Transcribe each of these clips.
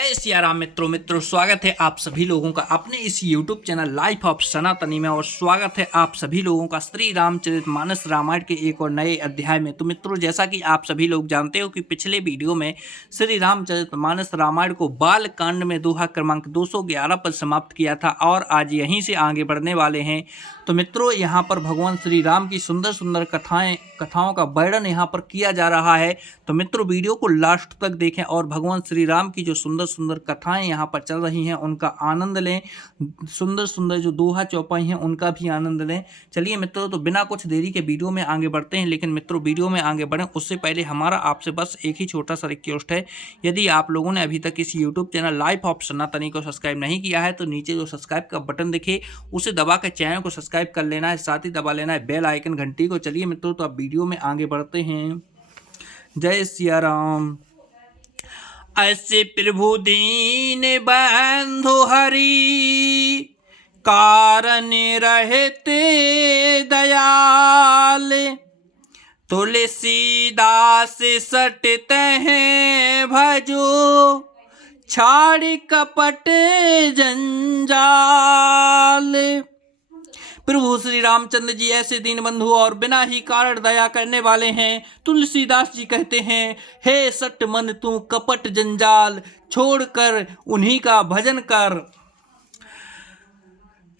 जय सिया राम मित्रों स्वागत है आप सभी लोगों का अपने इस YouTube चैनल लाइफ ऑफ सनातनी में। और स्वागत है आप सभी लोगों का श्री रामचरितमानस रामायण के एक और नए अध्याय में। तो मित्रों, जैसा कि आप सभी लोग जानते हो कि पिछले वीडियो में श्री रामचरितमानस रामायण को बाल कांड में दोहा क्रमांक 211 पर समाप्त किया था और आज यहीं से आगे बढ़ने वाले हैं। तो मित्रों, यहाँ पर भगवान श्री राम की सुंदर सुंदर कथाओं का वर्णन यहाँ पर किया जा रहा है। तो मित्रों, वीडियो को लास्ट तक देखें और भगवान श्री राम की जो सुंदर सुंदर कथाएं यहाँ पर चल रही हैं उनका आनंद लें। सुंदर सुंदर जो दोहा चौपाई हैं उनका भी आनंद लें। चलिए मित्रों, तो बिना कुछ देरी के वीडियो में आगे बढ़ते हैं। लेकिन मित्रों, वीडियो में आगे बढ़ें उससे पहले हमारा आपसे बस एक ही छोटा सा रिक्वेस्ट है। यदि आप लोगों ने अभी तक इस यूट्यूब चैनल लाइफ ऑफ सनातनी को सब्सक्राइब नहीं किया है तो नीचे जो सब्सक्राइब का बटन दिखे उसे दबा कर चैनल को सब्सक्राइब कर लेना है, साथ ही दबा लेना है बेल आइकन घंटी को। चलिए मित्रों, तो अब वीडियो में आगे बढ़ते हैं। जय सिया राम। ऐसे प्रभु दीन बंधु हरि, कारण रहते दयाल, तुलसीदास सटते हैं भजो, छाड़ कपट जंजाल। प्रभु श्री रामचंद्र जी ऐसे दीन बंधु और बिना ही कारण दया करने वाले हैं। तुलसीदास जी कहते हैं, हे सट मन तू कपट जंजाल, छोड़कर उन्हीं का भजन कर।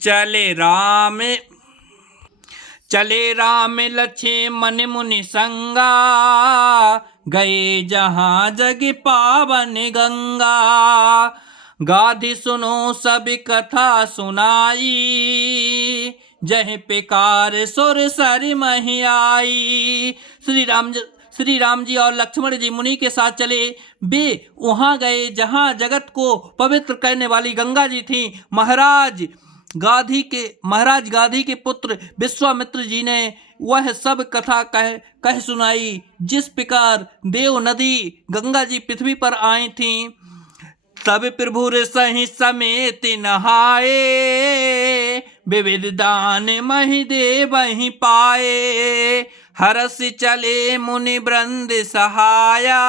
चले राम लक्ष्मण मुनि संगा, गए जहां जग पावन गंगा। गाधि सुनो सब कथा सुनाई, जह पिकार सुर सर मही आई। श्री राम जी और लक्ष्मण जी मुनि के साथ चले। वे वहां गए जहां जगत को पवित्र करने वाली गंगा जी थी। महाराज गाधी के पुत्र विश्वामित्र जी ने वह सब कथा कह सुनाई, जिस प्रकार देव नदी गंगा जी पृथ्वी पर आई थी। तब प्रभु सही समेत नहाए, विविध दान मही दे वहीं पाए। हरस चले मुनि वृंद सहाया,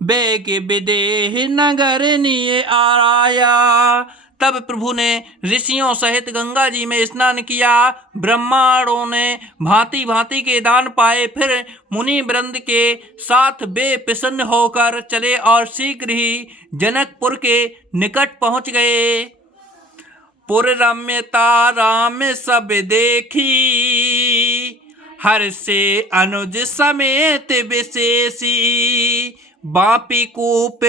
बेग विदेह नगर निये आया। तब प्रभु ने ऋषियों सहित गंगा जी में स्नान किया। ब्रह्मांडों ने भांति भांति के दान पाए। फिर मुनि वृंद के साथ वे प्रसन्न होकर चले और शीघ्र ही जनकपुर के निकट पहुंच गए। पुर रम्यता राम सब देखी, हर से अनुज समेत विशेषी। बापी कूप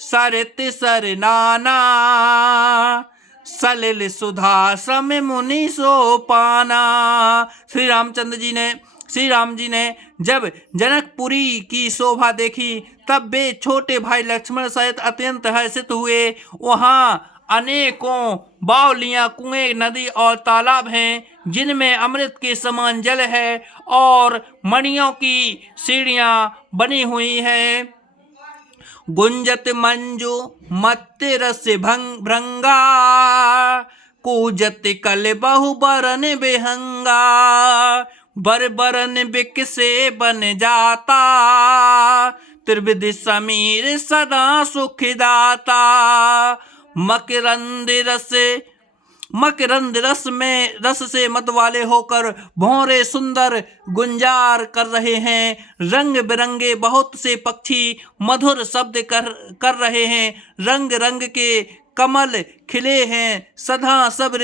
सरत सर नाना, सलिल सुधा सम मुनि सो पाना। श्री राम जी ने जब जनकपुरी की शोभा देखी तब वे छोटे भाई लक्ष्मण सहित अत्यंत हर्षित हुए। वहाँ अनेकों बावलियां, कुएं, नदी और तालाब हैं जिनमें अमृत के समान जल है और मणियों की सीढ़ियां बनी हुई हैं। गुंजत मंजू मत रस भृंगा, कूजत कल बहु बरन बेहंगा। बर बरन बिक से बन जाता, त्रिविध समीर सदा सुखदाता। मकरंद रस से मत वाले होकर भौरे सुंदर गुंजार कर रहे हैं। रंग बिरंगे बहुत से पक्षी मधुर शब्द कर रहे हैं। रंग रंग के कमल खिले हैं। सदा सब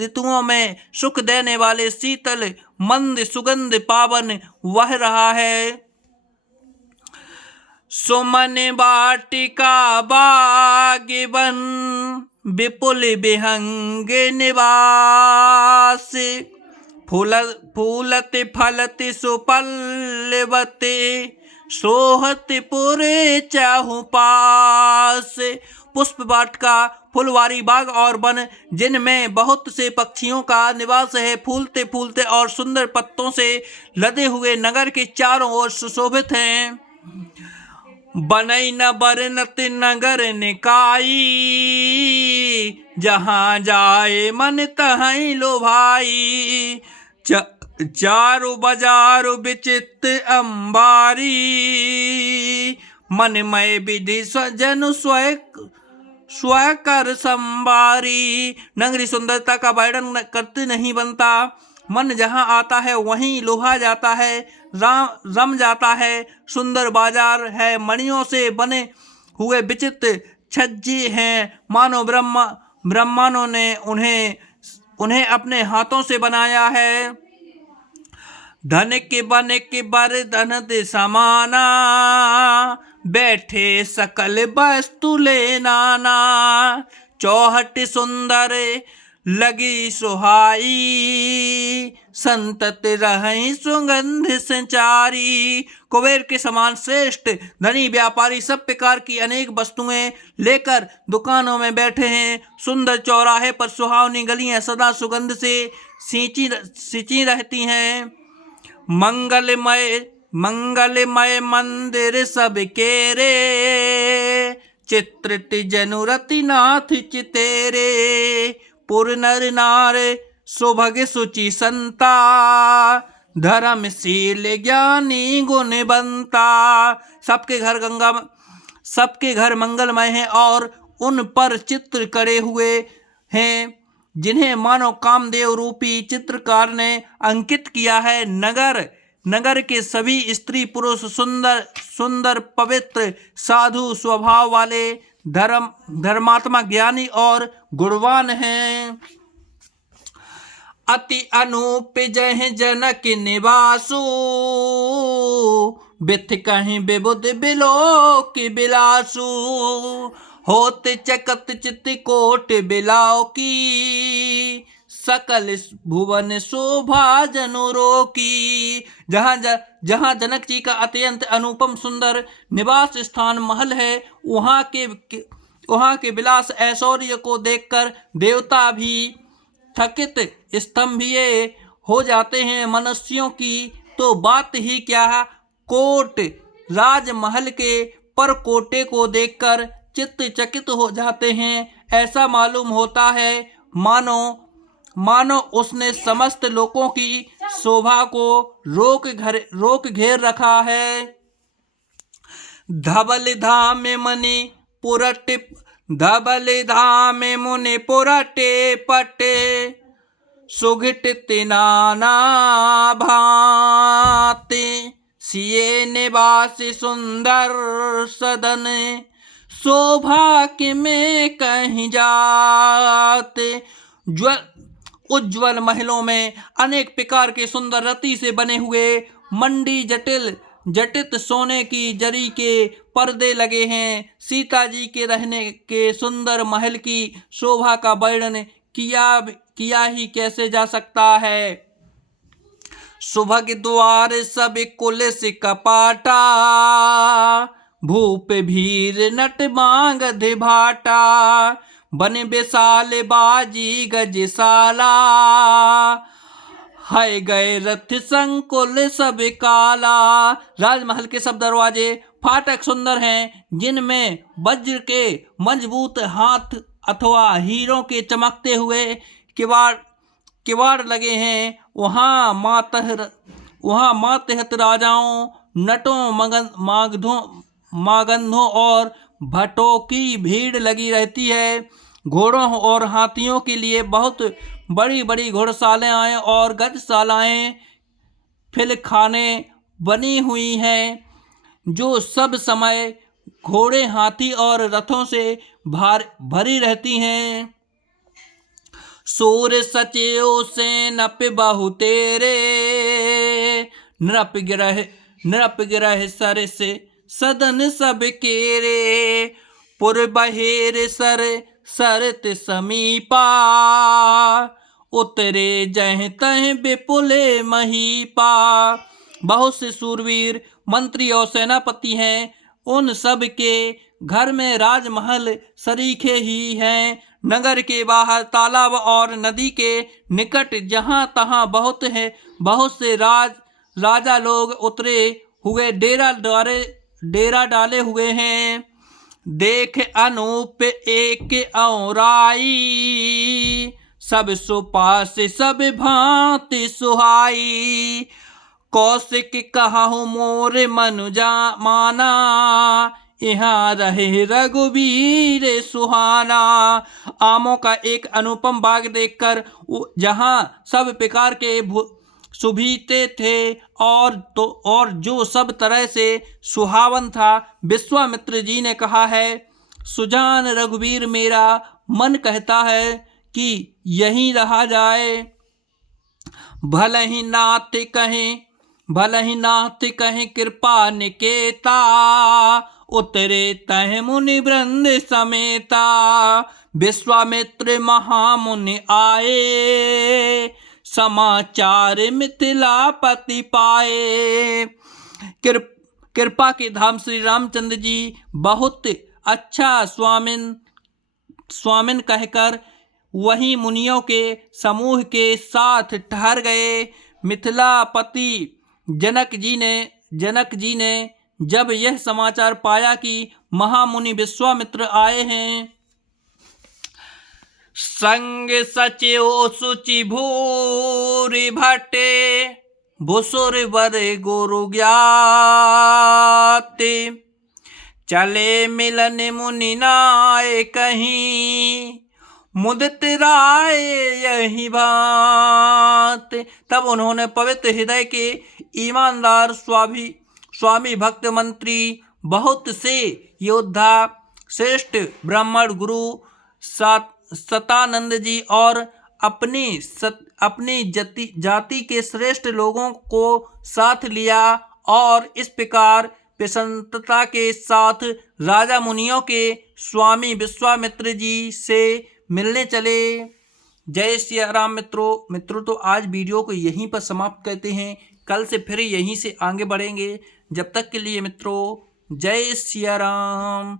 ऋतुओं में सुख देने वाले शीतल मंद सुगंध पावन वह रहा है। सुमन वाटिका बागवन, विपुल विहंग निवास। फूलत फलत सुपल्लवत, सोहत पुरे चाहु पास। पुष्प वाटिका, फुलवारी बाग और वन जिनमें बहुत से पक्षियों का निवास है। फूलते फूलते और सुंदर पत्तों से लदे हुए नगर के चारों ओर सुशोभित हैं। बनई न बरनत नगर निकाई, जहां जाए मन तहीं लो भाई। चारु बजारु विचित्र अंबारी, मन मय विधि जनु स्वय स्वय कर संवारी। नगरी सुंदरता का वर्णन करते नहीं बनता, मन जहाँ आता है वहीं लुभा जाता है, रम जाता है। सुंदर बाजार है, मणियों से बने हुए विचित्र छज्जे हैं, मानो ब्रह्मानों ने उन्हें अपने हाथों से बनाया है। धन के बन के बर धन दे समाना, बैठे सकल वस्तु ले नाना। चौहट सुंदर लगी सुहाई, संतत रही सुगंध संचारी। कुबेर के समान श्रेष्ठ धनी व्यापारी सब प्रकार की अनेक वस्तुएं लेकर दुकानों में बैठे हैं। सुंदर चौराहे पर सुहावनी गलियां सदा सुगंध से सींची रहती हैं। मंगलमय मंदिर सबके रे, चित्रित जनुरति नाथ चितेरे। पुर नर नार सुभग सुचि संता, धर्मशील ज्ञानी गुणवंता। सबके घर मंगलमय हैं और उन पर चित्र करे हुए हैं, जिन्हें मानो कामदेव रूपी चित्रकार ने अंकित किया है। नगर के सभी स्त्री पुरुष सुंदर पवित्र साधु स्वभाव वाले धर्मात्मा ज्ञानी और गुणवान हैं। अति अनूप जह जनक निवासु, बिथ कहीं विबुध बिलोक बिलासु। होत चकत चित कोट बिलाओ की, सकल भुवन शोभा जनुरो की। जहाँ जनक जी का अत्यंत अनुपम सुंदर निवास स्थान महल है, वहाँ के विलास ऐश्वर्य को देखकर देवता भी थकित स्तंभिये हो जाते हैं। मनुष्यों की तो बात ही क्या है, कोट राजमहल के परकोटे को देखकर चित्त चकित हो जाते हैं। ऐसा मालूम होता है मानो उसने समस्त लोगों की शोभा को रोक घेर रखा है। धबल धाम मुनि पुरटे पटे, सुघटित नाना भांति। सिए निवास सुंदर सदन, सौभाग्य में कहीं जाते। उज्ज्वल महलों में अनेक प्रकार के सुंदर रत्ती से बने हुए मंडी जटित सोने की जरी के पर्दे लगे हैं। सीता जी के रहने के सुंदर महल की शोभा का वर्णन किया ही कैसे जा सकता है। सुभग द्वार सब कुलिस कपाटा, भूप भीर नट मांगध भाटा। बन विशाल बाजी गजशाला, है गए रथ संकुल सब काला। राजमहल के सब दरवाजे फाटक सुंदर हैं, जिनमें वज्र के मजबूत हाथ अथवा हीरों के चमकते हुए किवाड़ लगे हैं। वहाँ मातहत राजाओं, नटों, मागंधों और भट्टों की भीड़ लगी रहती है। घोड़ों और हाथियों के लिए बहुत बड़ी बड़ी घोड़शालाएं और गजशालाएं, फिलखाने बनी हुई हैं, जो सब समय घोड़े, हाथी और रथों से भरी रहती हैं। सूर सचिव से नप बहु तेरे, नृप गिरह सर से सदन सब केरे। पुर बहेर सरत समीपा, उतरे जह तह विपुले महीपा। बहुत से सूरवीर मंत्री और सेनापति हैं, उन सब के घर में राजमहल सरीखे ही हैं। नगर के बाहर तालाब और नदी के निकट जहाँ तहाँ बहुत से राजा लोग उतरे हुए डेरा डाले हुए हैं। देख अनूप एक औराई, सब सुपास सब भांति सुहाई। कौशिक कहु मोर मनुजा माना, यहाँ रहे रघुवीर सुहाना। आमों का एक अनुपम बाग देखकर जहाँ सब प्रकार के सुभीते थे और जो सब तरह से सुहावन था, विश्वामित्र जी ने कहा है, सुजान रघुवीर मेरा मन कहता है कि यहीं रहा जाए। भले ही नाथ कहें कृपा निकेता, उतरे तह मुनि वृंद समेता। विश्वामित्र महामुनि आए, समाचार मिथिलापति पाए। कृपा के धाम श्री रामचंद्र जी बहुत अच्छा स्वामिन कहकर वही मुनियों के समूह के साथ ठहर गए। मिथिलापति जनक जी ने जब यह समाचार पाया कि महामुनि विश्वामित्र आए हैं, संग सचिव सुचि भूरि भट्टे, भूसुर वर गुरु ज्ञाते। चले मिलन मुनि नाय कहीं, मुदित राय यही बात। तब उन्होंने पवित्र हृदय के ईमानदार स्वामी भक्त मंत्री, बहुत से योद्धा, श्रेष्ठ ब्राह्मण गुरु सतानंद जी और अपनी जाति के श्रेष्ठ लोगों को साथ लिया और इस प्रकार प्रसन्नता के साथ राजा मुनियों के स्वामी विश्वामित्र जी से मिलने चले। जय सिया राम। मित्रों तो आज वीडियो को यहीं पर समाप्त करते हैं, कल से फिर यहीं से आगे बढ़ेंगे। जब तक के लिए मित्रों, जय सिया राम।